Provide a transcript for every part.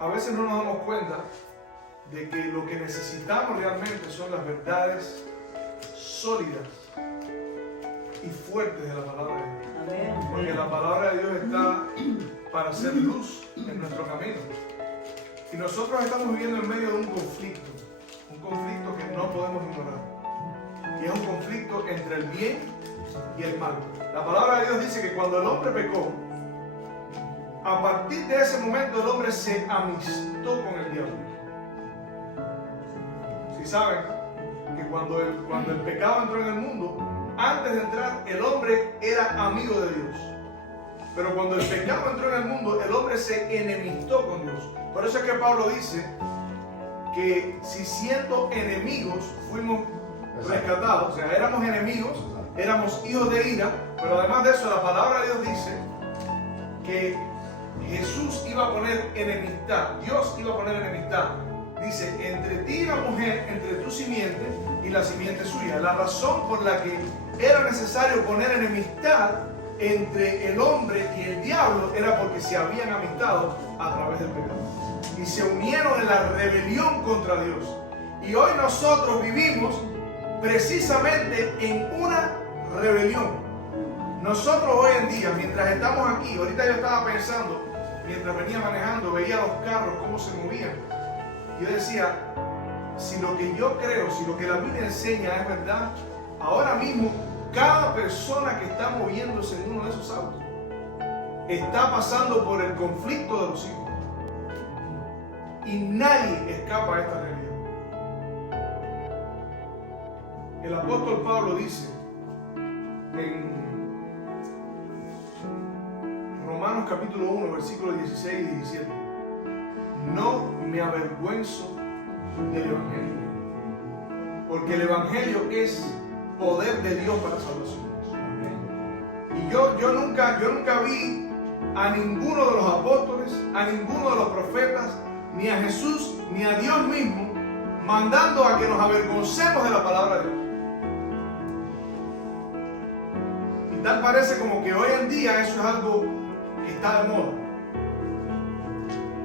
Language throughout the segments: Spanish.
a veces no nos damos cuenta de que lo que necesitamos realmente son las verdades sólidas y fuertes de la palabra de Dios. Porque la palabra de Dios está para hacer luz en nuestro camino. Y nosotros estamos viviendo en medio de un conflicto que no podemos ignorar. Y es un conflicto entre el bien y el mal. La palabra de Dios dice que cuando el hombre pecó, a partir de ese momento el hombre se amistó con el diablo. Si saben que cuando el pecado entró en el mundo, antes de entrar el hombre era amigo de Dios. Pero cuando el pecado entró en el mundo, el hombre se enemistó con Dios. Por eso es que Pablo dice que si siendo enemigos fuimos rescatados, o sea, éramos enemigos, éramos hijos de ira, pero además de eso la palabra de Dios dice que Jesús iba a poner enemistad, Dios iba a poner enemistad. Dice, entre ti y la mujer, entre tu simiente y la simiente suya. La razón por la que era necesario poner enemistad entre el hombre y el diablo era porque se habían amistado a través del pecado. Y se unieron en la rebelión contra Dios. Y hoy nosotros vivimos precisamente en una rebelión. Nosotros hoy en día, mientras estamos aquí, ahorita yo estaba pensando, mientras venía manejando, veía los carros, cómo se movían. Yo decía, si lo que yo creo, si lo que la Biblia enseña es verdad, ahora mismo cada persona que está moviéndose en uno de esos autos está pasando por el conflicto de los hijos. Y nadie escapa a esta realidad. El apóstol Pablo dice en Romanos capítulo 1, versículos 16 y 17, no me avergüenzo del Evangelio, porque el Evangelio es poder de Dios para salvación. Y yo nunca vi a ninguno de los apóstoles, a ninguno de los profetas, ni a Jesús, ni a Dios mismo, mandando a que nos avergoncemos de la palabra de Dios. Y tal parece como que hoy en día eso es algo que está de moda.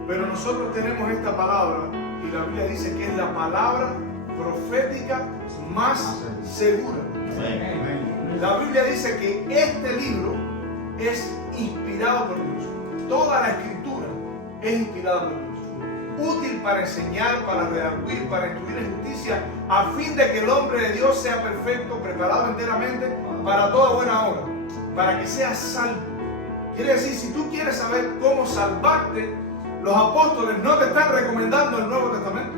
Pero nosotros tenemos esta palabra y la Biblia dice que es la palabra profética más segura. La Biblia dice que este libro es inspirado por Dios. Toda la escritura es inspirada por Dios. Útil para enseñar, para redarguir, para instruir en justicia, a fin de que el hombre de Dios sea perfecto, preparado enteramente para toda buena obra, para que seas salvo. Quiere decir, si tú quieres saber cómo salvarte, los apóstoles no te están recomendando el Nuevo Testamento.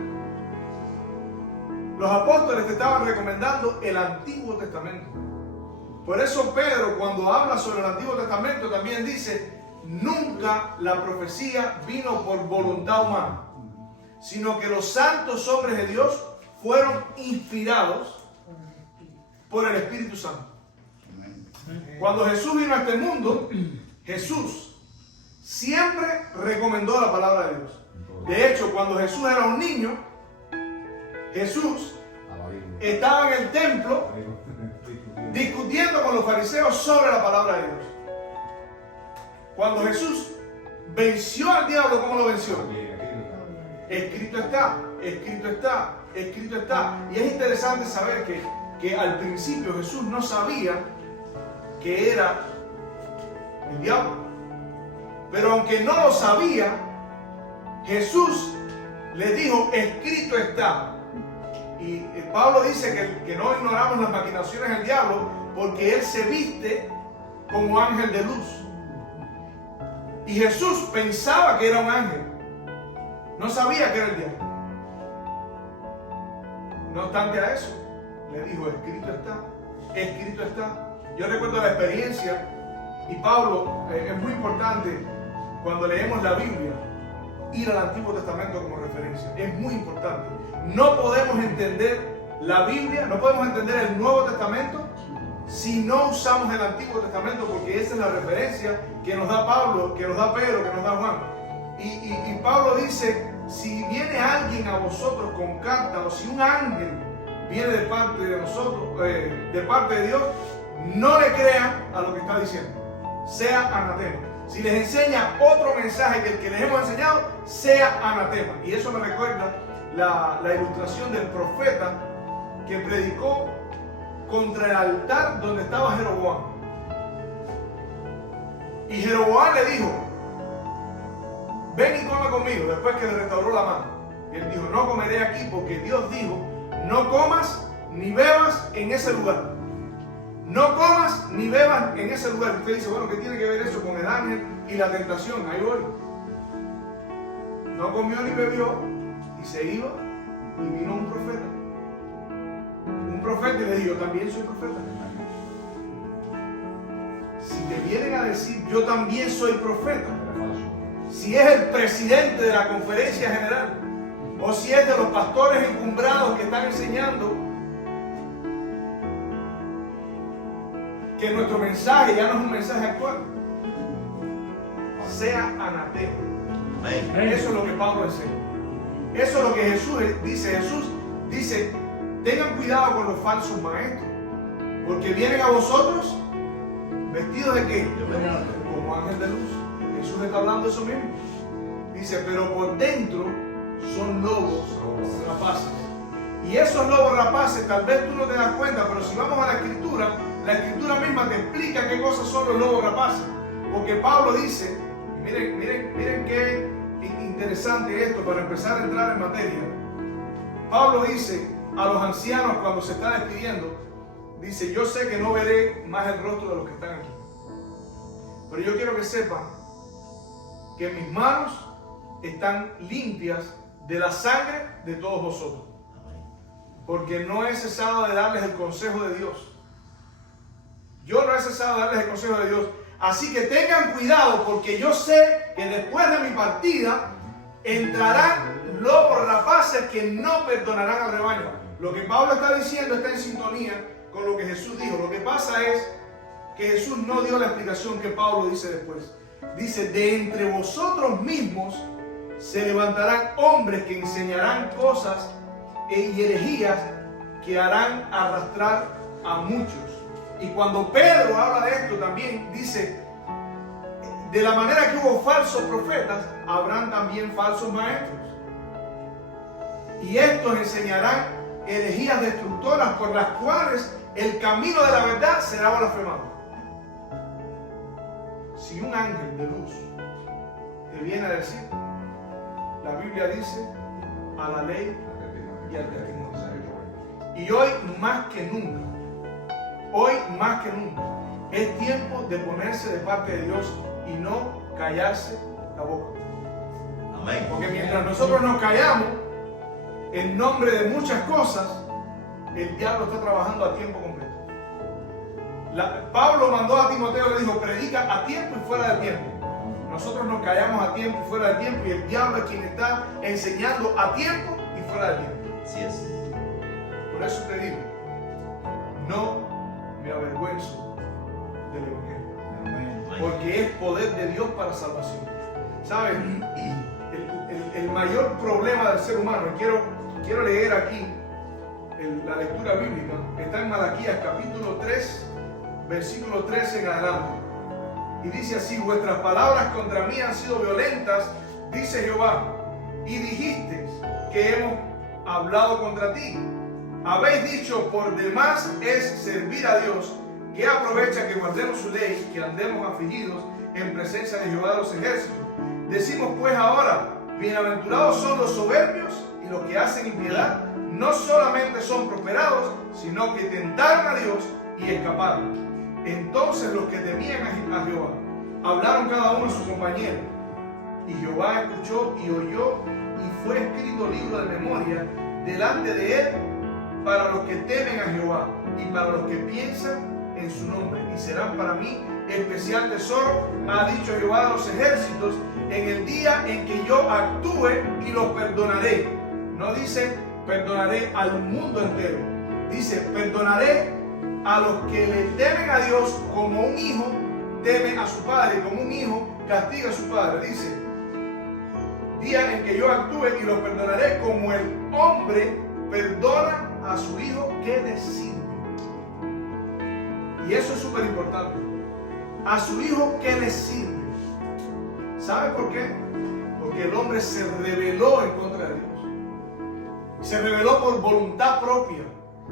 Los apóstoles te estaban recomendando el Antiguo Testamento. Por eso Pedro, cuando habla sobre el Antiguo Testamento, también dice, nunca la profecía vino por voluntad humana, sino que los santos hombres de Dios fueron inspirados por el Espíritu Santo. Cuando Jesús vino a este mundo, Jesús siempre recomendó la palabra de Dios. De hecho, cuando Jesús era un niño, Jesús estaba en el templo discutiendo con los fariseos sobre la palabra de Dios. Cuando Jesús venció al diablo, ¿cómo lo venció? Escrito está, escrito está, escrito está. Y es interesante saber que al principio Jesús no sabía que era el diablo. Pero aunque no lo sabía, Jesús le dijo, escrito está. Y Pablo dice que no ignoramos las maquinaciones del diablo porque él se viste como ángel de luz. Y Jesús pensaba que era un ángel. No sabía que era el diablo. No obstante a eso, le dijo, escrito está, escrito está. Yo recuerdo la experiencia, y Pablo, es muy importante cuando leemos la Biblia, ir al Antiguo Testamento como referencia. Es muy importante. No podemos entender la Biblia, no podemos entender el Nuevo Testamento si no usamos el Antiguo Testamento, porque esa es la referencia que nos da Pablo, que nos da Pedro, que nos da Juan. Y Pablo dice, si viene alguien a vosotros con carta, o si un ángel viene de parte de nosotros, de parte de Dios, no le crean a lo que está diciendo. Sea anatema. si les enseña otro mensaje que el que les hemos enseñado, sea anatema. Y eso me recuerda la ilustración del profeta que predicó contra el altar donde estaba Jeroboam. Y Jeroboam le dijo: ven y come conmigo, después que le restauró la mano. Y él dijo: no comeré aquí, porque Dios dijo: no comas ni bebas en ese lugar. No comas ni bebas en ese lugar. Y usted dice: bueno, ¿qué tiene que ver eso con el ángel y la tentación? Ahí voy. No comió ni bebió y se iba, y vino un profeta. Un profeta, y le dijo: yo también soy profeta. Si te vienen a decir: yo también soy profeta, si es el presidente de la conferencia general, o si es de los pastores encumbrados que están enseñando que nuestro mensaje ya no es un mensaje actual, sea anatema. Eso es lo que Pablo enseña. Eso es lo que Jesús dice. Jesús dice: tengan cuidado con los falsos maestros, porque vienen a vosotros vestidos de ¿qué? Como ángel de luz. Jesús está hablando eso mismo. Dice: pero por dentro son lobos rapaces. Y esos lobos rapaces, tal vez tú no te das cuenta, pero si vamos a la escritura misma te explica qué cosas son los lobos rapaces. Porque Pablo dice, y miren qué interesante esto para empezar a entrar en materia. Pablo dice a los ancianos cuando se está despidiendo, dice: yo sé que no veré más el rostro de los que están aquí, pero yo quiero que sepan que mis manos están limpias de la sangre de todos vosotros, porque no he cesado de darles el consejo de Dios. Yo no he cesado de darles el consejo de Dios. Así que tengan cuidado, porque yo sé que después de mi partida entrarán lobos rapaces que no perdonarán al rebaño. Lo que Pablo está diciendo está en sintonía con lo que Jesús dijo. Lo que pasa es que Jesús no dio la explicación que Pablo dice después. Dice: de entre vosotros mismos se levantarán hombres que enseñarán cosas y herejías que harán arrastrar a muchos. Y cuando Pedro habla de esto también dice: de la manera que hubo falsos profetas, habrán también falsos maestros. Y estos enseñarán herejías destructoras por las cuales el camino de la verdad será blasfemado. Si un ángel de luz te viene a decir, la Biblia dice: a la ley y al testimonio. Y hoy más que nunca, es tiempo de ponerse de parte de Dios y no callarse la boca. Amén. Porque mientras nosotros nos callamos en nombre de muchas cosas, el diablo está trabajando a tiempo completo. Pablo mandó a Timoteo, le dijo: predica a tiempo y fuera de tiempo. Nosotros nos callamos a tiempo y fuera de tiempo, y el diablo es quien está enseñando a tiempo y fuera de tiempo. Así es. Por eso te digo, no me avergüenzo del Evangelio, porque es poder de Dios para salvación. ¿Sabes? El mayor problema del ser humano, y quiero leer aquí la lectura bíblica, está en Malaquías capítulo 3, versículo 13 en adelante. Y dice así: vuestras palabras contra mí han sido violentas, dice Jehová, y dijiste que hemos hablado contra ti. Habéis dicho: por demás es servir a Dios, que aprovecha que guardemos su ley, que andemos afligidos en presencia de Jehová de los ejércitos. Decimos pues ahora: bienaventurados son los soberbios y los que hacen impiedad, no solamente son prosperados, sino que tentaron a Dios y escaparon. Entonces los que temían a Jehová hablaron cada uno a su compañero, y Jehová escuchó y oyó, y fue escrito libro de memoria delante de él para los que temen a Jehová y para los que piensan en su nombre, y serán para mí especial tesoro, ha dicho Jehová de los ejércitos, en el día en que yo actúe y los perdonaré. No dice perdonaré al mundo entero, dice perdonaré a los que le temen a Dios, como un hijo teme a su padre, como un hijo castiga a su padre. Dice: día en que yo actúe y los perdonaré, como el hombre perdona a su hijo que le sirve. Y eso es súper importante. A su hijo que le sirve. ¿Sabe por qué? Porque el hombre se rebeló en contra de Dios. Se rebeló por voluntad propia.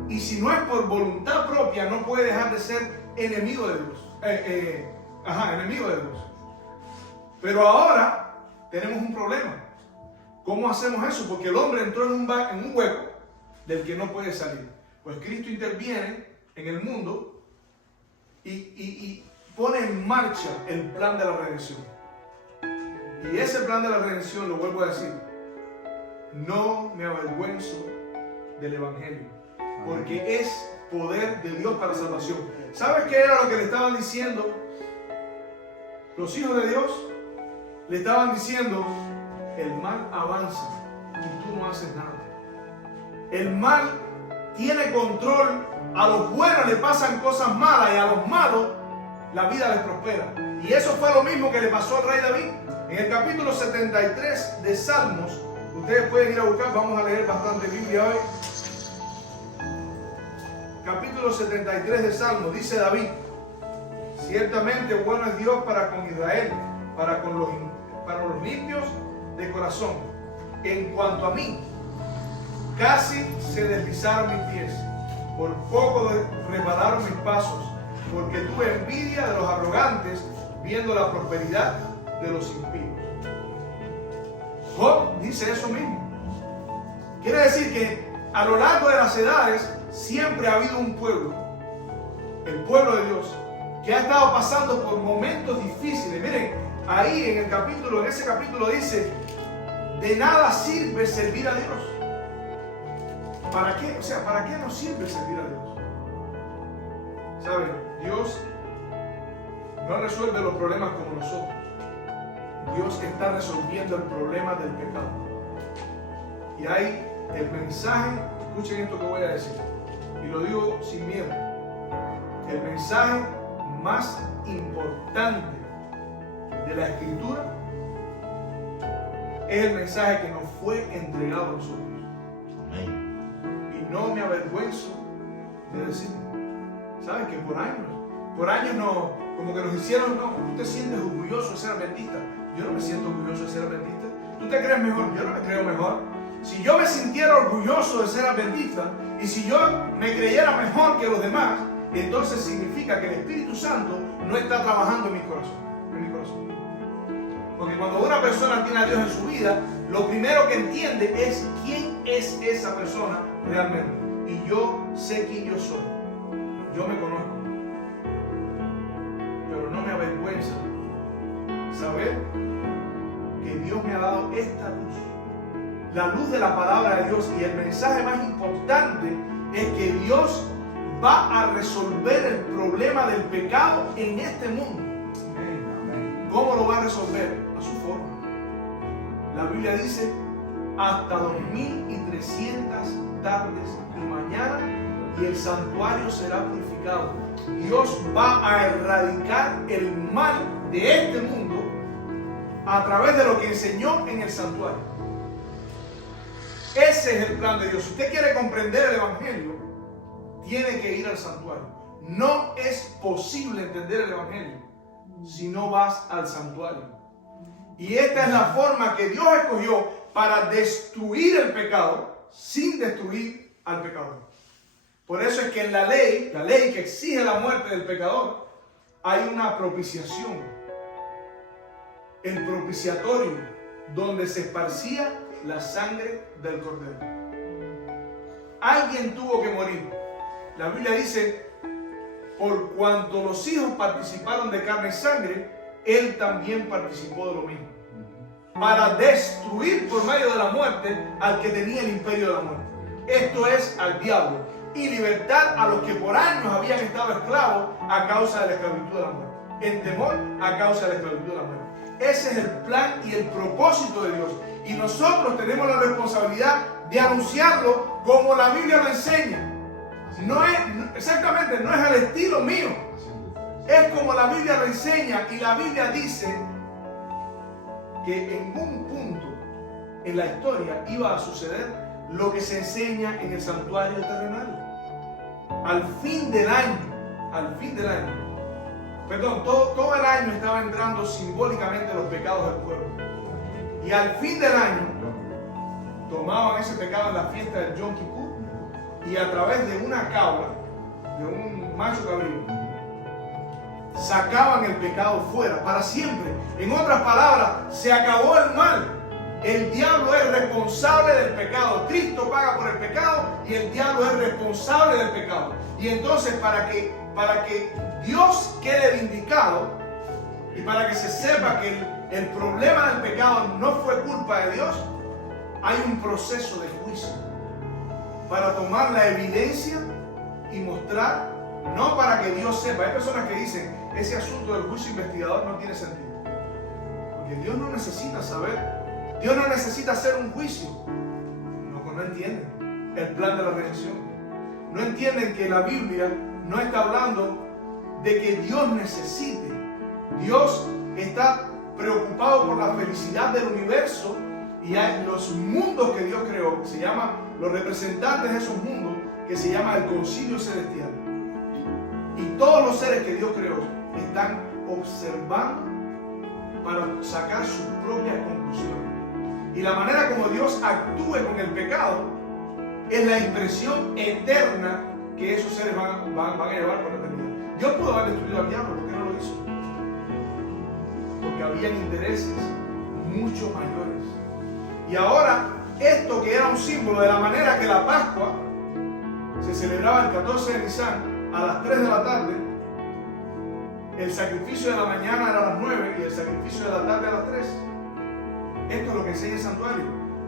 Y si no es por voluntad propia, no puede dejar de ser enemigo de Dios. Enemigo de Dios. Pero ahora tenemos un problema. ¿Cómo hacemos eso? Porque el hombre entró en un hueco del que no puede salir. Pues Cristo interviene en el mundo y pone en marcha el plan de la redención. Y ese plan de la redención, lo vuelvo a decir, no me avergüenzo del Evangelio, porque es poder de Dios para salvación. ¿Sabes qué era lo que le estaban diciendo los hijos de Dios? Le estaban diciendo: el mal avanza y tú no haces nada. El mal tiene control, a los buenos le pasan cosas malas y a los malos la vida les prospera. Y eso fue lo mismo que le pasó al rey David. En el capítulo 73 de Salmos, ustedes pueden ir a buscar, vamos a leer bastante Biblia hoy. Capítulo 73 de Salmos, dice David: ciertamente bueno es Dios para con Israel, para los limpios de corazón. En cuanto a mí, casi se deslizaron mis pies, por poco resbalaron mis pasos, porque tuve envidia de los arrogantes, viendo la prosperidad de los impíos. Job dice eso mismo. Quiere decir que a lo largo de las edades siempre ha habido un pueblo, el pueblo de Dios, que ha estado pasando por momentos difíciles. Miren, ahí en ese capítulo dice: de nada sirve servir a Dios. ¿Para qué? O sea, ¿para qué nos sirve servir a Dios? ¿Saben? Dios no resuelve los problemas como nosotros. Dios está resolviendo el problema del pecado. Y hay el mensaje, escuchen esto que voy a decir, y lo digo sin miedo. El mensaje más importante de la Escritura es el mensaje que nos fue entregado a nosotros. Y no me avergüenzo de decirlo. ¿Sabes? Que por años no, como que nos hicieron: no, tú te sientes orgulloso de ser adventista. Yo no me siento orgulloso de ser adventista. ¿Tú te crees mejor? Yo no me creo mejor. Si yo me sintiera orgulloso de ser adventista, y si yo me creyera mejor que los demás, entonces significa que el Espíritu Santo no está trabajando en mi corazón. Porque cuando una persona tiene a Dios en su vida, lo primero que entiende es quién es esa persona realmente. Y yo sé quién yo soy. Yo me conozco. Pero no me avergüenza saber que Dios me ha dado esta luz. La luz de la palabra de Dios. Y el mensaje más importante es que Dios va a resolver el problema del pecado en este mundo. ¿Cómo lo va a resolver? A su forma. La Biblia dice: hasta 2300 tardes y mañanas, y el santuario será purificado. Dios va a erradicar el mal de este mundo a través de lo que enseñó en el santuario. Ese es el plan de Dios. Si usted quiere comprender el Evangelio, tiene que ir al santuario. No es posible entender el Evangelio si no vas al santuario. Y esta es la forma que Dios escogió para destruir el pecado sin destruir al pecador. Por eso es que en la ley que exige la muerte del pecador, hay una propiciación. El propiciatorio, donde se esparcía la sangre del cordero. Alguien tuvo que morir. La Biblia dice: por cuanto los hijos participaron de carne y sangre, él también participó de lo mismo, para destruir por medio de la muerte al que tenía el imperio de la muerte, esto es, al diablo, y libertar a los que por años habían estado esclavos a causa de la esclavitud de la muerte, en temor a causa de la esclavitud de la muerte. Ese es el plan y el propósito de Dios, y nosotros tenemos la responsabilidad de anunciarlo como la Biblia lo enseña. No es al estilo mío, es como la Biblia lo enseña. Y la Biblia dice que en un punto en la historia iba a suceder lo que se enseña en el santuario terrenal. Al fin del año, todo el año estaba entrando simbólicamente los pecados del pueblo. Y al fin del año tomaban ese pecado en la fiesta del Yom Kippur y a través de una cabra, de un macho cabrío, sacaban el pecado fuera para siempre. En otras palabras, se acabó el mal. El diablo es responsable del pecado. Cristo paga por el pecado y el diablo es responsable del pecado. Y entonces para que Dios quede vindicado y para que se sepa que el problema del pecado no fue culpa de Dios, hay un proceso de juicio para tomar la evidencia y mostrar, no para que Dios sepa. Hay personas que dicen, ese asunto del juicio investigador no tiene sentido. Porque Dios no necesita saber. Dios no necesita hacer un juicio. No entienden el plan de la redención. No entienden que la Biblia no está hablando de que Dios necesite. Dios está preocupado por la felicidad del universo y hay los mundos que Dios creó, que se llaman los representantes de esos mundos, que se llama el concilio celestial. Y todos los seres que Dios creó están observando para sacar sus propias conclusiones. Y la manera como Dios actúe con el pecado es la impresión eterna que esos seres van a llevar por la eternidad. Dios pudo haber destruido al diablo, ¿por qué no lo hizo? Porque habían intereses mucho mayores. Y ahora, esto que era un símbolo de la manera que la Pascua se celebraba el 14 de Nisan a las 3 de la tarde, el sacrificio de la mañana era a las 9 y el sacrificio de la tarde a las 3. Esto es lo que enseña el santuario.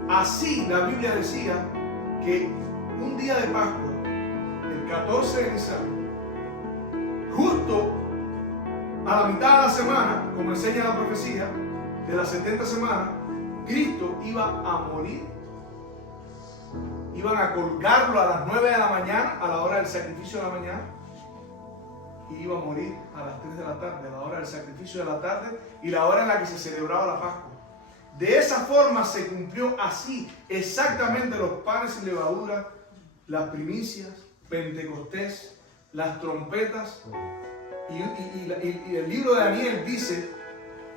Así la Biblia decía que un día de Pascua, el 14 de Nisan, justo a la mitad de la semana, como enseña la profecía, de las 70 semanas, Cristo iba a morir. Iban a colgarlo a las 9 de la mañana, a la hora del sacrificio de la mañana, y iba a morir a las 3 de la tarde, a la hora del sacrificio de la tarde y la hora en la que se celebraba la Pascua. De esa forma se cumplió así exactamente los panes sin levadura, las primicias, Pentecostés, las trompetas. Y el libro de Daniel dice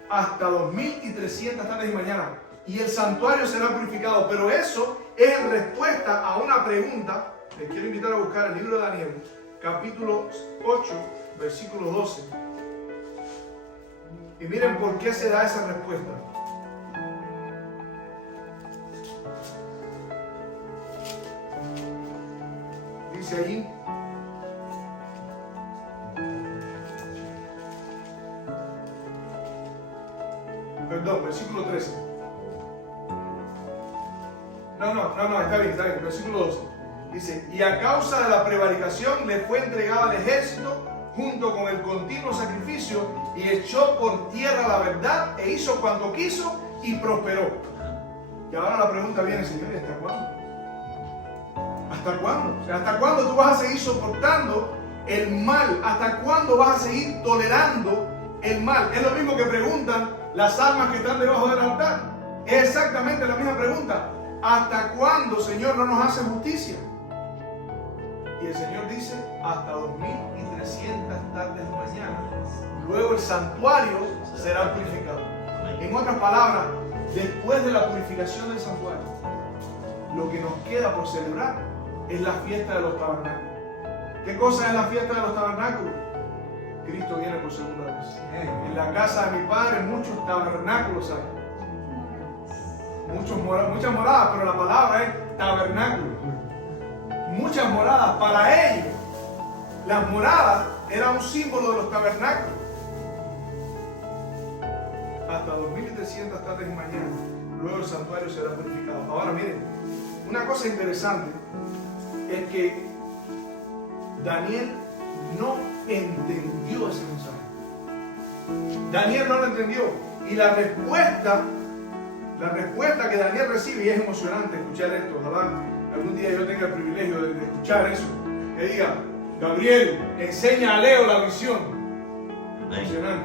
hasta 2300 tardes y mañanas. Y el santuario será purificado. Pero eso es en respuesta a una pregunta. Les quiero invitar a buscar el libro de Daniel, capítulo 8, versículo 12. Y miren por qué se da esa respuesta. Dice allí: perdón, versículo 13. No, está bien, versículo 12. Dice: y a causa de la prevaricación le fue entregado al ejército junto con el continuo sacrificio y echó por tierra la verdad e hizo cuanto quiso y prosperó. Y ahora la pregunta viene, Señor, ¿hasta cuándo? ¿Hasta cuándo? O sea, ¿hasta cuándo tú vas a seguir soportando el mal? ¿Hasta cuándo vas a seguir tolerando el mal? Es lo mismo que preguntan las almas que están debajo del altar. Es exactamente la misma pregunta. ¿Hasta cuándo, Señor, no nos hace justicia? Y el Señor dice, hasta 2300 tardes de mañana. Luego el santuario será purificado. En otras palabras, después de la purificación del santuario, lo que nos queda por celebrar es la fiesta de los tabernáculos. ¿Qué cosa es la fiesta de los tabernáculos? Cristo viene por segunda vez. En la casa de mi Padre muchos tabernáculos hay. Muchas moradas, pero la palabra es tabernáculo. Muchas moradas. Para ellos, las moradas eran un símbolo de los tabernáculos. Hasta 2300 tardes y mañana. Luego el santuario será purificado. Ahora miren, una cosa interesante es que Daniel no entendió ese mensaje. Daniel no lo entendió. Y la respuesta que Daniel recibe, y es emocionante escuchar esto, ojalá algún día yo tenga el privilegio de escuchar eso, que diga: Gabriel, enseña a Leo la visión. Emocionante.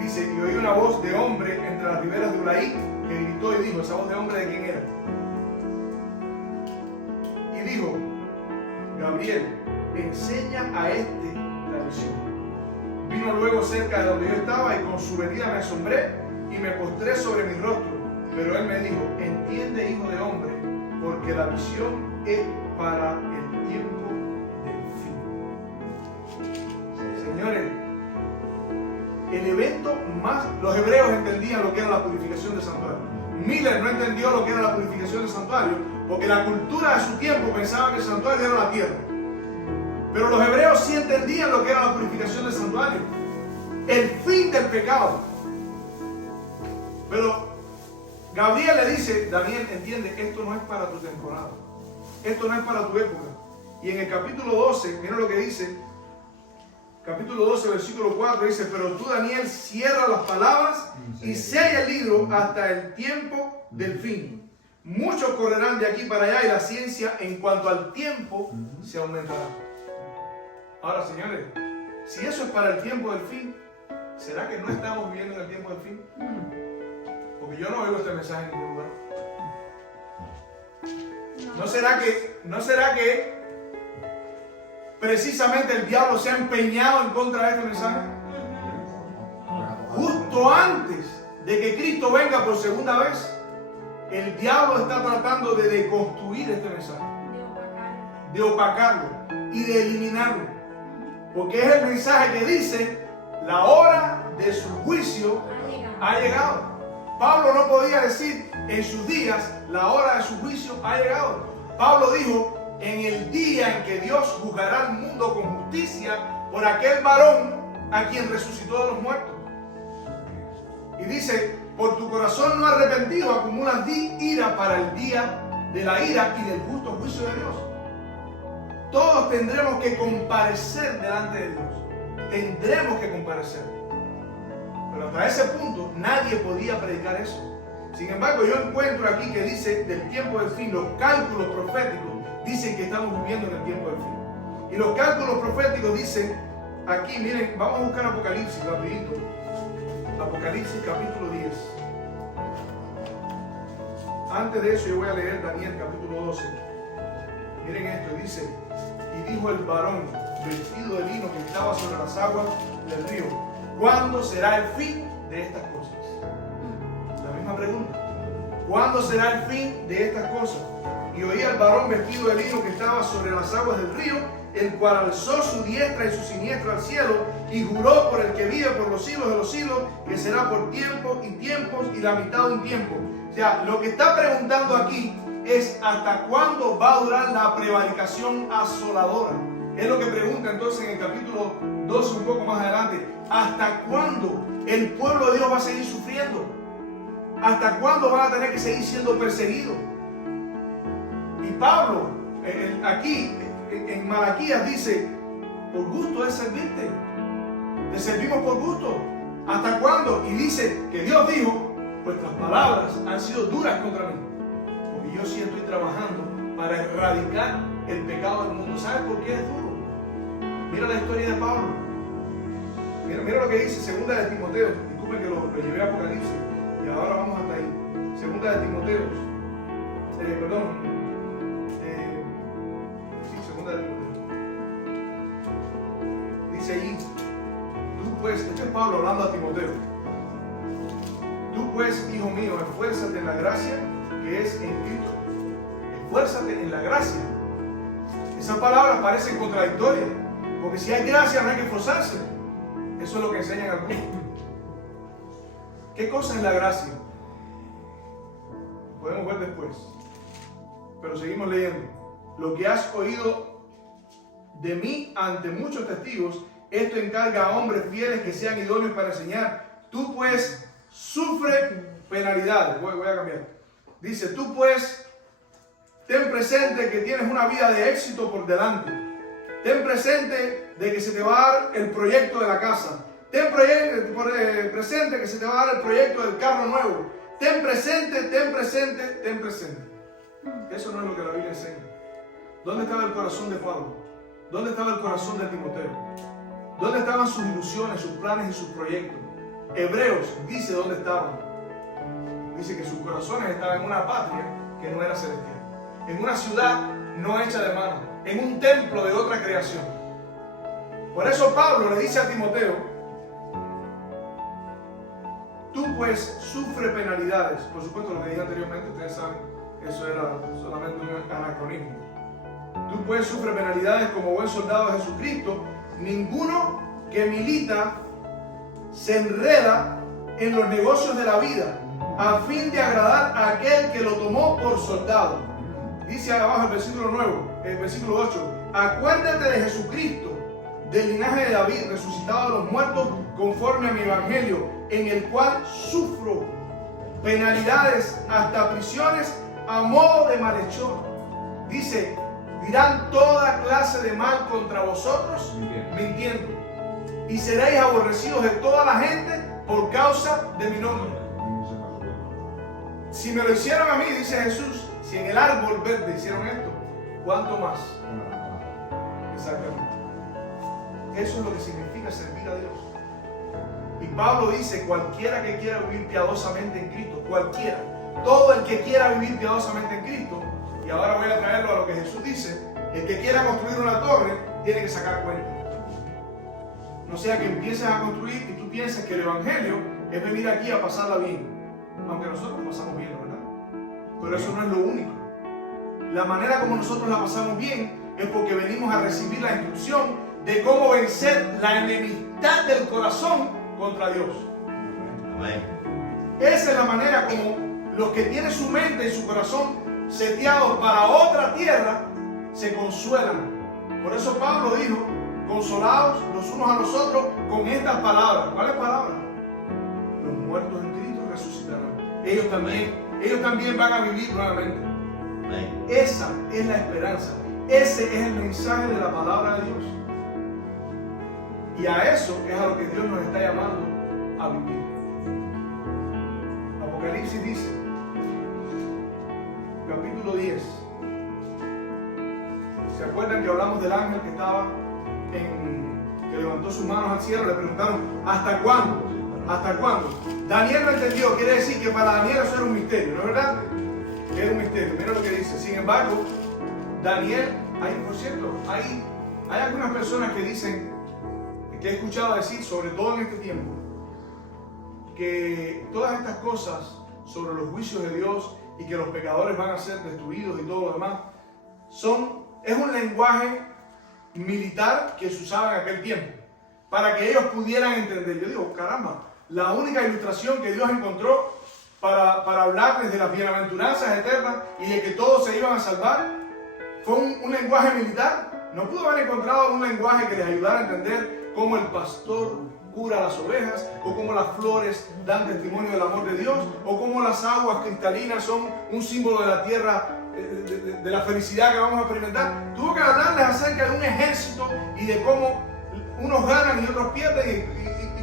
Dice: y oí una voz de hombre entre las riberas de Ulaí que gritó y dijo, ¿esa voz de hombre de quién era? Y dijo: Gabriel, enseña a este la visión. Vino luego cerca de donde yo estaba y con su venida me asombré y me postré sobre mi rostro. Pero él me dijo, entiende, hijo de hombre, porque la visión es para el tiempo del fin. Señores, el evento más... Los hebreos entendían lo que era la purificación del santuario. Miller no entendió lo que era la purificación del santuario, porque la cultura de su tiempo pensaba que el santuario era la tierra. Pero los hebreos sí entendían lo que era la purificación del santuario, el fin del pecado. Pero Gabriel le dice, Daniel, entiende, esto no es para tu temporada, esto no es para tu época. Y en el capítulo 12, mira lo que dice, capítulo 12, versículo 4, dice, pero tú, Daniel, cierra las palabras y sella el libro hasta el tiempo del fin. Muchos correrán de aquí para allá y la ciencia en cuanto al tiempo se aumentará. Ahora, señores, si eso es para el tiempo del fin, ¿será que no estamos viviendo en el tiempo del fin? Porque yo no oigo este mensaje en ningún lugar. ¿No será que precisamente el diablo se ha empeñado en contra de este mensaje? Justo antes de que Cristo venga por segunda vez, el diablo está tratando de deconstruir este mensaje, de opacarlo y de eliminarlo. Porque es el mensaje que dice, la hora de su juicio ha llegado. Pablo no podía decir en sus días, la hora de su juicio ha llegado. Pablo dijo, en el día en que Dios juzgará al mundo con justicia por aquel varón a quien resucitó de los muertos. Y dice, por tu corazón no arrepentido acumulas ira para el día de la ira y del justo juicio de Dios. Todos tendremos que comparecer delante de Dios. Tendremos que comparecer. Pero hasta ese punto nadie podía predicar eso. Sin embargo, yo encuentro aquí que dice del tiempo del fin, los cálculos proféticos dicen que estamos viviendo en el tiempo del fin. Y los cálculos proféticos dicen, aquí miren, vamos a buscar Apocalipsis rapidito. Apocalipsis capítulo 10. Antes de eso yo voy a leer Daniel capítulo 12. Miren esto, dice, y dijo el varón vestido de lino que estaba sobre las aguas del río, ¿cuándo será el fin de estas cosas? La misma pregunta. ¿Cuándo será el fin de estas cosas? Y oí al varón vestido de lino que estaba sobre las aguas del río, el cual alzó su diestra y su siniestra al cielo y juró por el que vive por los siglos de los siglos, que será por tiempos y tiempos y la mitad de un tiempo. O sea, lo que está preguntando aquí es hasta cuándo va a durar la prevaricación asoladora. Es lo que pregunta entonces en el capítulo 12 un poco más adelante. ¿Hasta cuándo el pueblo de Dios va a seguir sufriendo? ¿Hasta cuándo van a tener que seguir siendo perseguidos? Y Pablo, aquí en Malaquías dice, por gusto es servirte. Te servimos por gusto. ¿Hasta cuándo? Y dice que Dios dijo, vuestras palabras han sido duras contra mí. Porque yo sí estoy trabajando para erradicar el pecado del mundo. ¿Sabes por qué es duro? Mira la historia de Pablo. Mira lo que dice segunda de Timoteo. Disculpen que lo llevé a Apocalipsis. Y ahora vamos hasta ahí. Segunda de Timoteo. Segunda de Timoteo. Dice ahí, tú pues, este es Pablo hablando a Timoteo. Tú pues, hijo mío, esfuérzate en la gracia que es en Cristo. Esfuérzate en la gracia. Esas palabras parecen contradictorias, porque si hay gracia no hay que esforzarse. Eso es lo que enseñan algunos. ¿Qué cosa es la gracia? Podemos ver después. Pero seguimos leyendo. Lo que has oído de mí ante muchos testigos, esto encarga a hombres fieles que sean idóneos para enseñar. Tú pues sufre penalidades. Voy a cambiar. Dice, tú pues ten presente que tienes una vida de éxito por delante. Ten presente de que se te va a dar el proyecto de la casa. Ten presente que se te va a dar el proyecto del carro nuevo. Ten presente, ten presente, ten presente. Eso no es lo que la Biblia enseña. ¿Dónde estaba el corazón de Pablo? ¿Dónde estaba el corazón de Timoteo? ¿Dónde estaban sus ilusiones, sus planes y sus proyectos? Hebreos dice dónde estaban. Dice que sus corazones estaban en una patria que no era celestial, en una ciudad no hecha de mano, en un templo de otra creación. Por eso Pablo le dice a Timoteo pues sufre penalidades. Por supuesto, lo que dije anteriormente, ustedes saben, eso era solamente un anacronismo. Tú pues sufre penalidades como buen soldado de Jesucristo. Ninguno que milita se enreda en los negocios de la vida a fin de agradar a aquel que lo tomó por soldado. Dice abajo el versículo 9, el versículo 8, acuérdate de Jesucristo, del linaje de David, resucitado de los muertos, conforme a mi evangelio, en el cual sufro penalidades hasta prisiones a modo de malhechor. Dice, dirán toda clase de mal contra vosotros, mintiendo, y seréis aborrecidos de toda la gente por causa de mi nombre. Si me lo hicieron a mí, dice Jesús, si en el árbol verde hicieron esto, ¿cuánto más? Exactamente. Eso es lo que significa servir a Dios. Y Pablo dice, cualquiera que quiera vivir piadosamente en Cristo, cualquiera, todo el que quiera vivir piadosamente en Cristo, y ahora voy a traerlo a lo que Jesús dice, el que quiera construir una torre, tiene que sacar cuenta. No sea que empieces a construir y tú pienses que el evangelio es venir aquí a pasarla bien, aunque nosotros pasamos bien, ¿verdad? Pero eso no es lo único. La manera como nosotros la pasamos bien es porque venimos a recibir la instrucción de cómo vencer la enemistad del corazón contra Dios. Amén. Esa es la manera como los que tienen su mente y su corazón seteados para otra tierra se consuelan. Por eso Pablo dijo, consolados los unos a los otros con estas palabras. ¿Cuáles palabras? Los muertos en Cristo resucitarán. Ellos también van a vivir nuevamente. Amén. Esa es la esperanza. Ese es el mensaje de la palabra de Dios. Y a eso es a lo que Dios nos está llamando a vivir. Apocalipsis dice, capítulo 10. ¿Se acuerdan que hablamos del ángel que estaba que levantó sus manos al cielo? Le preguntaron, ¿hasta cuándo? ¿Hasta cuándo? Daniel no entendió, quiere decir que para Daniel eso era un misterio, ¿no es verdad? Que era un misterio, mira lo que dice. Sin embargo, Daniel, por cierto, hay algunas personas que dicen, que he escuchado decir, sobre todo en este tiempo, que todas estas cosas sobre los juicios de Dios y que los pecadores van a ser destruidos y todo lo demás, es un lenguaje militar que se usaba en aquel tiempo, para que ellos pudieran entender. Yo digo, caramba, la única ilustración que Dios encontró para hablarles de las bienaventuranzas eternas y de que todos se iban a salvar, fue un lenguaje militar. No pudo haber encontrado un lenguaje que les ayudara a entender cómo el pastor cura las ovejas, o cómo las flores dan testimonio del amor de Dios, o cómo las aguas cristalinas son un símbolo de la tierra, de la felicidad que vamos a experimentar. Tuvo que hablarles acerca de un ejército y de cómo unos ganan y otros pierden,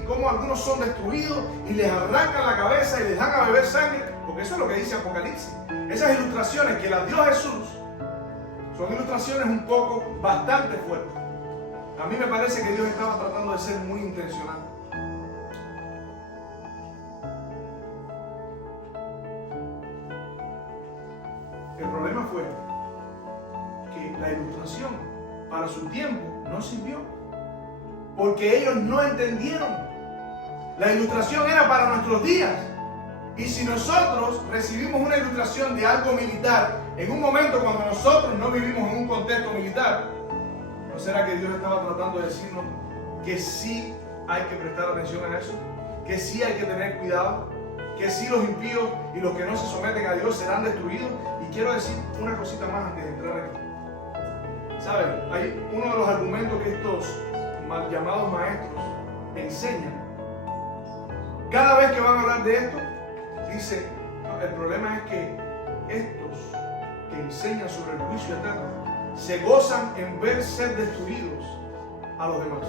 y cómo algunos son destruidos y les arrancan la cabeza y les dan a beber sangre, porque eso es lo que dice Apocalipsis. Esas ilustraciones que las dio Jesús son ilustraciones bastante fuertes. A mí me parece que Dios estaba tratando de ser muy intencional. El problema fue que la ilustración para su tiempo no sirvió, porque ellos no entendieron. La ilustración era para nuestros días. Y si nosotros recibimos una ilustración de algo militar en un momento cuando nosotros no vivimos en un contexto militar, ¿no será que Dios estaba tratando de decirnos que sí hay que prestar atención a eso? Que sí hay que tener cuidado, que sí los impíos y los que no se someten a Dios serán destruidos. Y quiero decir una cosita más antes de entrar aquí. ¿Saben? Hay uno de los argumentos que estos mal llamados maestros enseñan. Cada vez que van a hablar de esto, dice, no, el problema es que estos que enseñan sobre el juicio eterno se gozan en ver ser destruidos a los demás.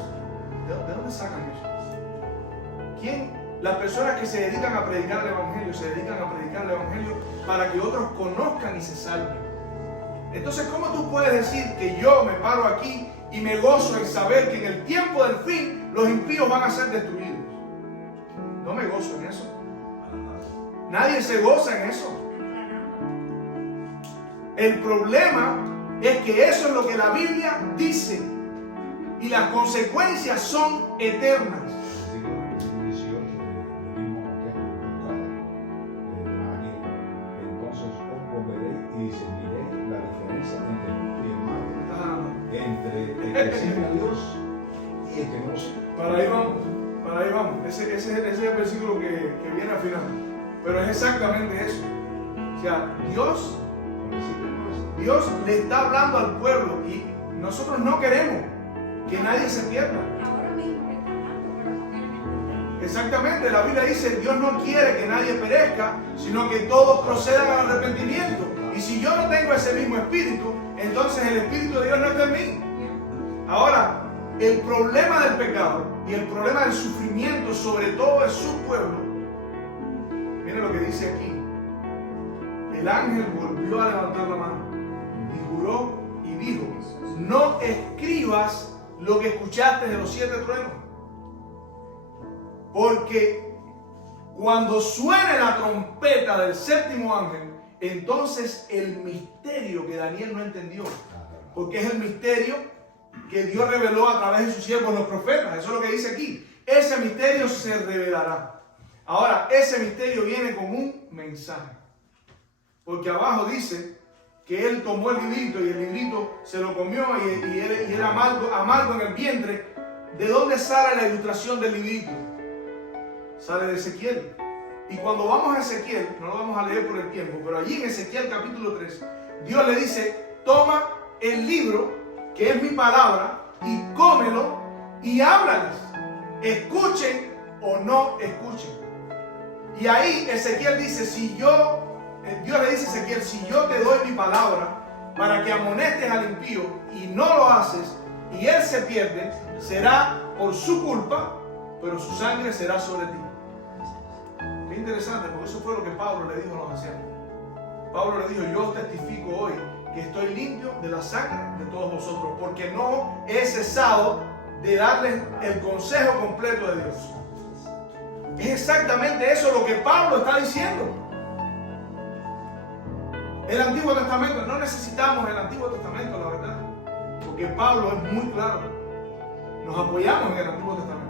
¿De dónde sacan eso? ¿Quién? Las personas que se dedican a predicar el Evangelio, se dedican a predicar el Evangelio para que otros conozcan y se salven. Entonces, ¿cómo tú puedes decir que yo me paro aquí y me gozo en saber que en el tiempo del fin los impíos van a ser destruidos? No me gozo en eso. Nadie se goza en eso. El problema es que eso es lo que la Biblia dice y las consecuencias son eternas. dice, miré la diferencia entre el justo y el malo, entre el que sirve a Dios y el que no lo sirve. Para ahí vamos. Ese es el versículo que viene al final. Pero es exactamente eso. O sea, Dios le está hablando al pueblo y nosotros no queremos que nadie se pierda. Ahora mismo está hablando, pero no quieren encontrar. Exactamente, la Biblia dice, Dios no quiere que nadie perezca, sino que todos procedan al arrepentimiento. Y si yo no tengo ese mismo espíritu, entonces el Espíritu de Dios no está en mí. Ahora, el problema del pecado y el problema del sufrimiento, sobre todo de su pueblo, miren lo que dice aquí. El ángel volvió a levantar la mano y juró y dijo, no escribas lo que escuchaste de los 7 truenos, porque cuando suene la trompeta del 7º ángel, entonces el misterio que Daniel no entendió, porque es el misterio que Dios reveló a través de sus siervos los profetas, eso es lo que dice aquí, ese misterio se revelará. Ahora, ese misterio viene con un mensaje, porque abajo dice que él tomó el librito y el librito se lo comió y era amargo en el vientre. ¿De dónde sale la ilustración del librito? Sale de Ezequiel. Y cuando vamos a Ezequiel, no lo vamos a leer por el tiempo, pero allí en Ezequiel capítulo 3, Dios le dice, toma el libro, que es mi palabra, y cómelo y háblales. Escuchen o no escuchen. Y ahí Ezequiel dice, Dios le dice a Ezequiel, si yo te doy mi palabra para que amonestes al impío y no lo haces y él se pierde, será por su culpa, pero su sangre será sobre ti. Qué interesante, porque eso fue lo que Pablo le dijo a los ancianos. Pablo le dijo, yo testifico hoy que estoy limpio de la sangre de todos vosotros, porque no he cesado de darles el consejo completo de Dios. Es exactamente eso lo que Pablo está diciendo. El Antiguo Testamento, no necesitamos el Antiguo Testamento, la verdad, porque Pablo es muy claro. Nos apoyamos en el Antiguo Testamento.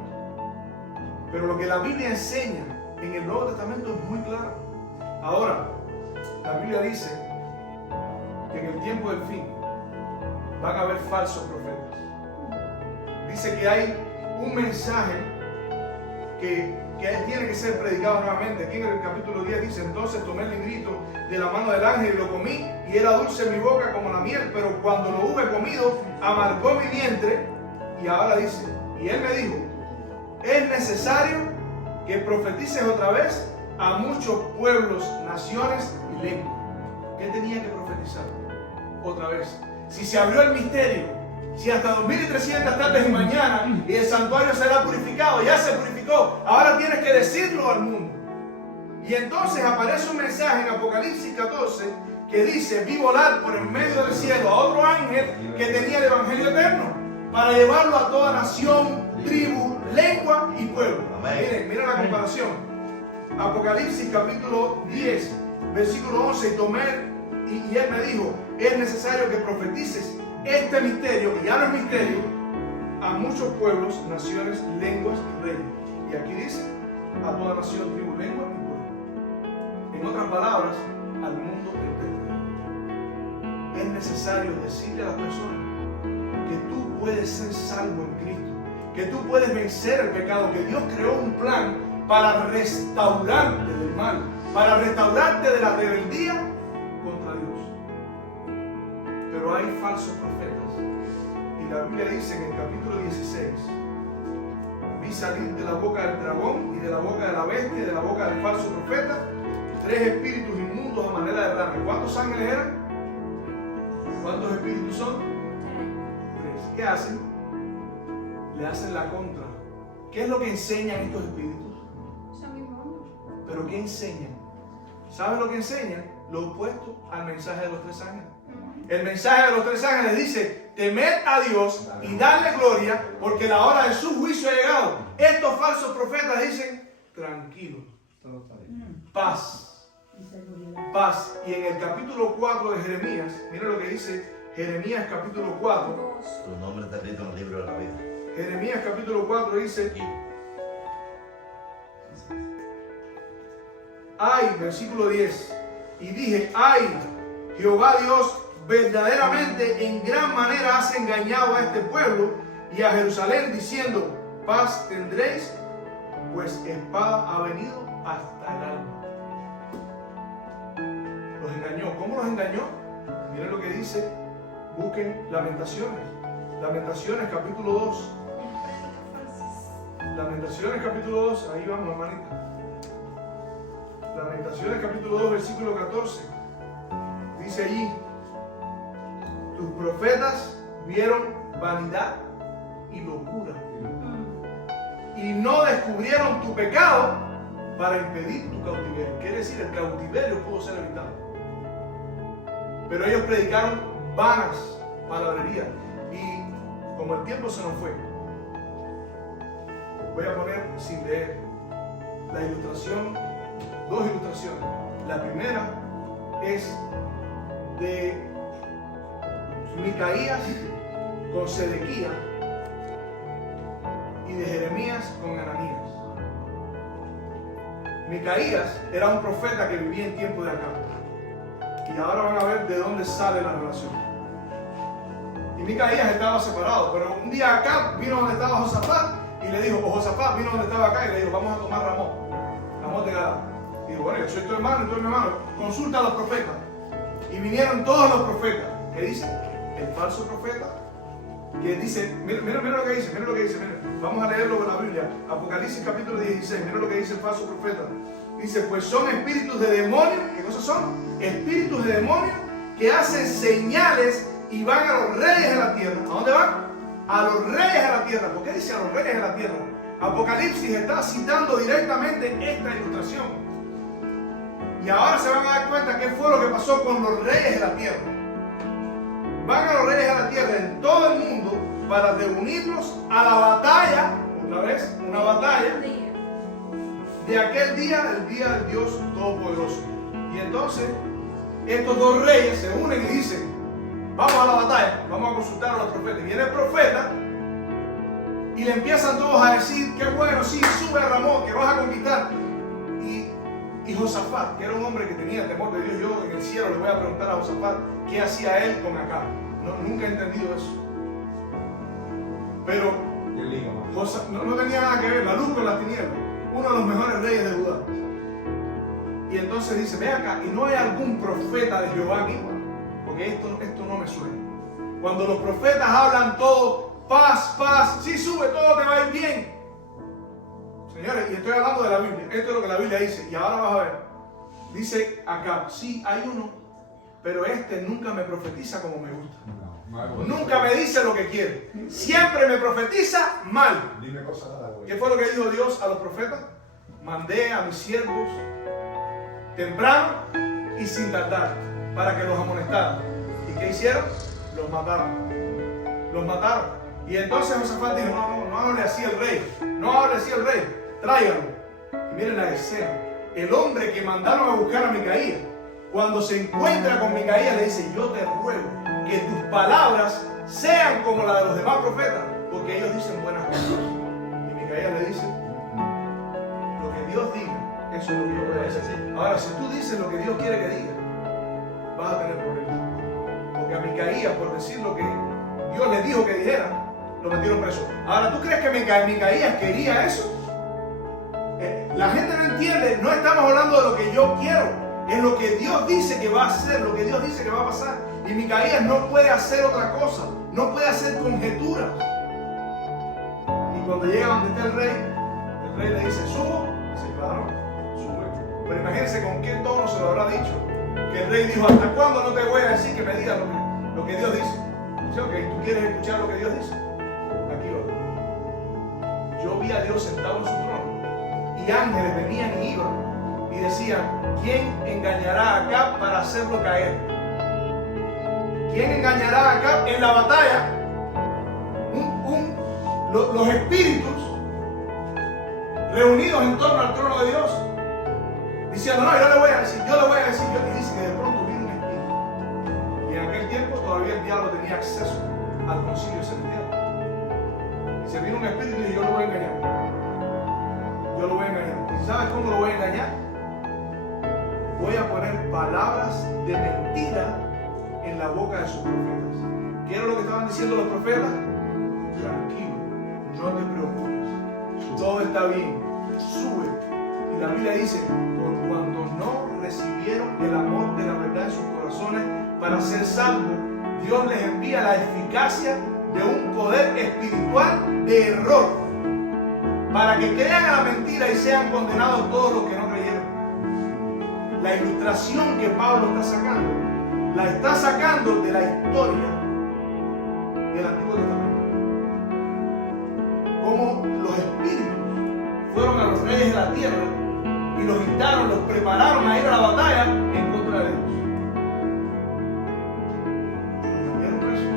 Pero lo que la Biblia enseña en el Nuevo Testamento es muy claro. Ahora, la Biblia dice que en el tiempo del fin van a haber falsos profetas. Dice que hay un mensaje que tiene que ser predicado nuevamente. Aquí en el capítulo 10 dice, entonces tomé el librito de la mano del ángel y lo comí, y era dulce en mi boca como la miel, pero cuando lo hube comido, amargó mi vientre. Y ahora dice, y él me dijo, es necesario que profetices otra vez a muchos pueblos, naciones y lenguas. ¿Qué tenía que profetizar? Otra vez. Si se abrió el misterio, si hasta 2300 tardes y mañana y el santuario será purificado, ya se purificó, ahora tienes que decirlo al mundo. Y entonces aparece un mensaje en Apocalipsis 14 que dice, vi volar por el medio del cielo a otro ángel que tenía el evangelio eterno para llevarlo a toda nación, tribu, lengua y pueblo. Miren la comparación. Apocalipsis capítulo 10, versículo 11, y él me dijo, es necesario que profetices este misterio, que ya no es misterio, a muchos pueblos, naciones, lenguas y reyes. Y aquí dice, a toda nación, tribu, lengua y pueblo. En otras palabras, al mundo entero. Es necesario decirle a las personas que tú puedes ser salvo en Cristo, que tú puedes vencer el pecado, que Dios creó un plan para restaurarte del mal, para restaurarte de la rebeldía contra Dios. Pero hay falsos profetas. Y la Biblia dice en el capítulo 16, vi salir de la boca del dragón y de la boca de la bestia y de la boca del falso profeta 3 espíritus inmundos a manera de rana. ¿Cuántos ángeles eran? ¿Cuántos espíritus son? 3. ¿Qué hacen? Le hacen la contra. ¿Qué es lo que enseñan estos espíritus? ¿Pero qué enseñan? ¿Sabes lo que enseñan? Lo opuesto al mensaje de los 3 ángeles. El mensaje de los 3 ángeles dice, temed a Dios y darle gloria, porque la hora de su juicio ha llegado. Estos falsos profetas dicen, tranquilo, paz, paz. Y en el capítulo 4 de Jeremías, mira lo que dice Jeremías capítulo 4. Tu nombre está escrito en el libro de la vida. Jeremías capítulo 4 dice, ay, versículo 10, y dije, ay, Jehová Dios verdaderamente en gran manera has engañado a este pueblo y a Jerusalén diciendo, paz tendréis, pues espada ha venido hasta el alma. Los engañó. ¿Cómo los engañó? Miren lo que dice. Busquen Lamentaciones. Lamentaciones capítulo 2. Lamentaciones capítulo 2. Ahí vamos, hermanita. Lamentaciones capítulo 2, versículo 14. Dice allí, tus profetas vieron vanidad y locura y no descubrieron tu pecado para impedir tu cautiverio. Quiere decir, el cautiverio pudo ser evitado. Pero ellos predicaron vanas palabrerías. Y como el tiempo se nos fue, voy a poner sin leer la ilustración, dos ilustraciones. La primera es de Micaías con Sedequías y de Jeremías con Ananías. Micaías era un profeta que vivía en tiempo de Acab. Y ahora van a ver de dónde sale la relación. Y Micaías estaba separado, pero un día Acab vino donde estaba Josafat y le dijo, o Josafat vino donde estaba acá y le dijo, vamos a tomar Ramón de Gadá. Y dijo, bueno, yo soy tu hermano y tú eres mi hermano, consulta a los profetas. Y vinieron todos los profetas. ¿Qué dice? El falso profeta, que dice, mira lo que dice, mira. Vamos a leerlo en la Biblia, Apocalipsis capítulo 16, mira lo que dice el falso profeta. Dice, pues son espíritus de demonios. ¿Qué cosas son? Espíritus de demonios que hacen señales y van a los reyes de la tierra. ¿A dónde van? A los reyes de la tierra. ¿Por qué dice a los reyes de la tierra? Apocalipsis está citando directamente esta ilustración. Y ahora se van a dar cuenta qué fue lo que pasó con los reyes de la tierra. Van a los reyes de la tierra en todo el mundo para reunirlos a la batalla, otra vez, una batalla de aquel día, el día del Dios Todopoderoso. Y entonces, estos dos reyes se unen y dicen, vamos a la batalla, vamos a consultar a los profetas. Y viene el profeta y le empiezan todos a decir, qué bueno, sí, sube a Ramón, que vas a conquistar. Y Josafat, que era un hombre que tenía temor de Dios, yo en el cielo le voy a preguntar a Josafat qué hacía él con Acab. Nunca he entendido eso. Pero no tenía nada que ver, la luz con las tinieblas. Uno de los mejores reyes de Judá. Y entonces dice, ve acá, y no hay algún profeta de Jehová aquí, porque esto no me suena. Cuando los profetas hablan todo, paz, paz, sí sube, todo te va a ir bien. Señores, y estoy hablando de la Biblia, esto es lo que la Biblia dice, y ahora vas a ver. Dice acá, sí, hay uno, pero este nunca me profetiza como me gusta. Nunca me dice lo que quiere. Siempre me profetiza mal. Dime cosas raras, güey. ¿Qué fue lo que dijo Dios a los profetas? Mandé a mis siervos temprano y sin tardar para que los amonestaran. ¿Y qué hicieron? Los mataron. Los mataron. Y entonces Josafat dijo, no hable así el rey. No hable así el rey. Tráiganlo. Y miren la escena. El hombre que mandaron a buscar a Micaías, cuando se encuentra con Micaías, le dice, yo te ruego que tus palabras sean como las de los demás profetas, porque ellos dicen buenas cosas. Y Micaías le dice, lo que Dios diga, eso es lo que yo voy a decir. Ahora, si tú dices lo que Dios quiere que diga, vas a tener problemas. Porque a Micaías, por decir lo que Dios le dijo que dijera, lo metieron preso. Ahora, ¿tú crees que Micaías quería eso? La gente no entiende, no estamos hablando de lo que yo quiero, es lo que Dios dice que va a hacer, lo que Dios dice que va a pasar. Y Micaías no puede hacer otra cosa, no puede hacer conjeturas. Y cuando llega donde está el rey le dice, ¿subo? Dice, claro, sube. Pero imagínense con qué tono se lo habrá dicho. Que el rey dijo, ¿hasta cuándo no te voy a decir que me digas lo que Dios dice? Dice, ok, ¿tú quieres escuchar lo que Dios dice? Aquí va. Yo vi a Dios sentado en su trono y ángeles venían y iban y decían, ¿quién engañará a Acab para hacerlo caer? ¿Quién engañará a Acab en la batalla? Los espíritus reunidos en torno al trono de Dios diciendo, no, yo le voy a decir, y dice que de pronto vino un espíritu. Y en aquel tiempo todavía el diablo tenía acceso al concilio celestial. Y se vino un espíritu y yo lo voy a engañar. ¿Y sabes cómo lo voy a engañar? Voy a poner palabras de mentira en la boca de sus profetas. ¿Qué era lo que estaban diciendo los profetas? Tranquilo, no te preocupes, todo está bien, sube. Y la Biblia dice, por cuanto no recibieron el amor de la verdad en sus corazones para ser salvos, Dios les envía la eficacia de un poder espiritual de error, para que crean a la mentira y sean condenados todos los que no creyeron. La ilustración que Pablo está sacando, la está sacando de la historia del Antiguo Testamento. Como los espíritus fueron a los reyes de la tierra y los invitaron, los prepararon a ir a la batalla en contra de Dios. Los metieron presos.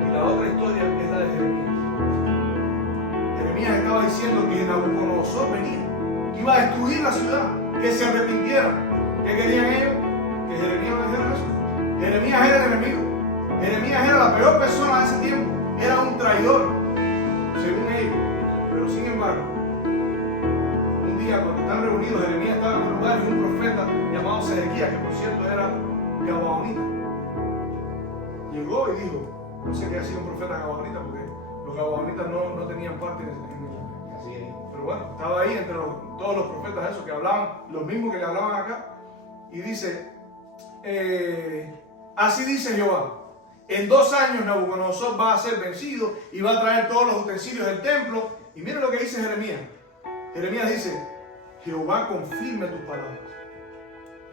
Y la otra historia es la de Jeremías. Jeremías estaba diciendo que Nabucodonosor venía, que iba a destruir la ciudad, que se arrepintieran. ¿Qué querían ellos? Que Jeremías no hiciera eso. Jeremías era el enemigo. Jeremías era la peor persona de ese tiempo. Era un traidor, según ellos. Pero sin embargo, un día cuando están reunidos, Jeremías estaba en un lugar y un profeta llamado Sedequías, que por cierto era gabaonita, llegó y dijo, no sé qué ha sido un profeta gabaonita, porque los gabaonitas no tenían parte en Así es. pero bueno, estaba ahí entre todos los profetas esos que hablaban, los mismos que le hablaban acá, y dice, así dice Jehová, en 2 años Nabucodonosor va a ser vencido y va a traer todos los utensilios del templo. Y miren lo que dice Jeremías. Jeremías dice, Jehová confirme tus palabras.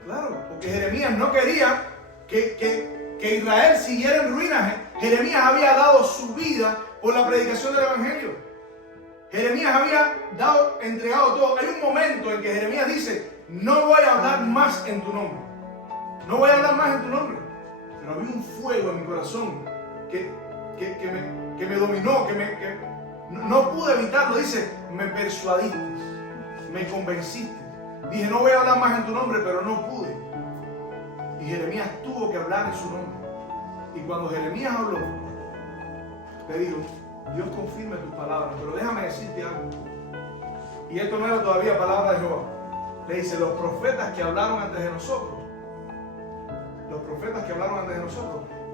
Claro, porque Jeremías no quería que Israel siguiera en ruinas. Jeremías había dado su vida por la predicación del Evangelio. Jeremías había entregado todo. Hay un momento en que Jeremías dice, no voy a hablar más en tu nombre. No voy a hablar más en tu nombre. Pero había un fuego en mi corazón que me dominó, no pude evitarlo. Dice, me persuadiste, me convenciste. Dije, no voy a hablar más en tu nombre, pero no pude. Y Jeremías tuvo que hablar en su nombre. Y cuando Jeremías habló, le dijo, Dios confirme tus palabras, pero déjame decirte algo. Y esto no era todavía palabra de Jehová. Le dice, los profetas que hablaron antes de nosotros,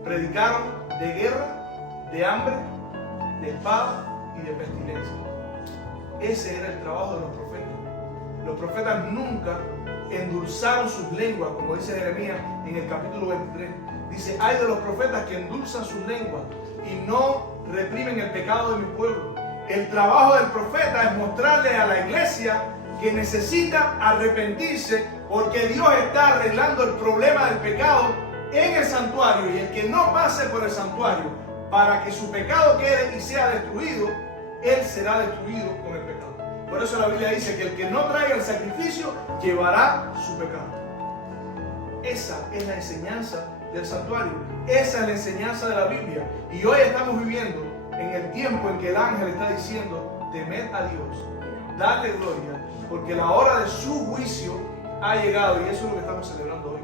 predicaron de guerra, de hambre, de espada y de pestilencia. Ese era el trabajo de los profetas. Los profetas nunca endulzaron sus lenguas, como dice Jeremías en el capítulo 23. Dice, hay de los profetas que endulzan sus lenguas y no reprimen el pecado de mi pueblo. El trabajo del profeta es mostrarle a la iglesia que necesita arrepentirse, porque Dios está arreglando el problema del pecado en el santuario, y el que no pase por el santuario para que su pecado quede y sea destruido, él será destruido con el pecado. Por eso la Biblia dice que el que no traiga el sacrificio llevará su pecado. Esa es la enseñanza del santuario. Esa es la enseñanza de la Biblia. Y hoy estamos viviendo en el tiempo en que el ángel está diciendo, temed a Dios, dale gloria, porque la hora de su juicio ha llegado, y eso es lo que estamos celebrando hoy.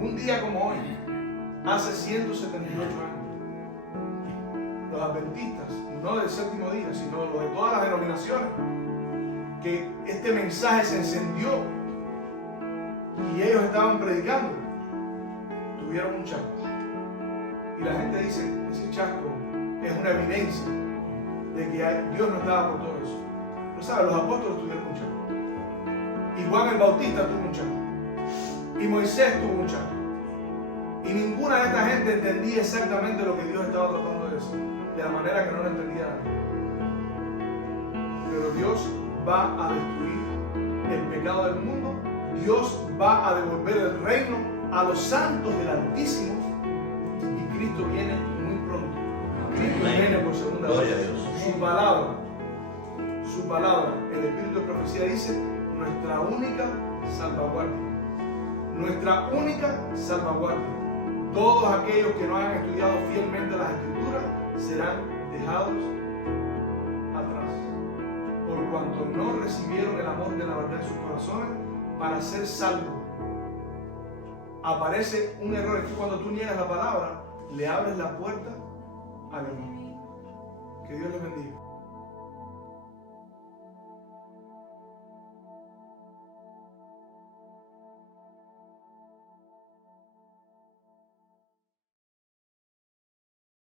Un día como hoy, hace 178 años, los adventistas, no del séptimo día, sino los de todas las denominaciones, que este mensaje se encendió y ellos estaban predicando, tuvieron un chasco. Y la gente dice, ese chasco es una evidencia de que Dios no estaba por todo eso. Pero sabes, los apóstoles tuvieron un chasco. Y Juan el Bautista tuvo un chasco. Y Moisés tuvo un chasco. Y ninguna de esta gente entendía exactamente lo que Dios estaba tratando de decir, de la manera que no lo entendía nadie. Pero Dios va a destruir el pecado del mundo. Dios va a devolver el reino a los santos del Altísimo. Y Cristo viene muy pronto. Cristo viene por segunda Gloria a vez. Dios. Su palabra, el Espíritu de Profecía dice, nuestra única salvaguardia. Nuestra única salvaguardia. Todos aquellos que no hayan estudiado fielmente las Escrituras serán dejados atrás, por cuanto no recibieron el amor de la verdad en sus corazones para ser salvos. Aparece un error, es que cuando tú niegas la palabra, le abres la puerta al error. Que Dios les bendiga.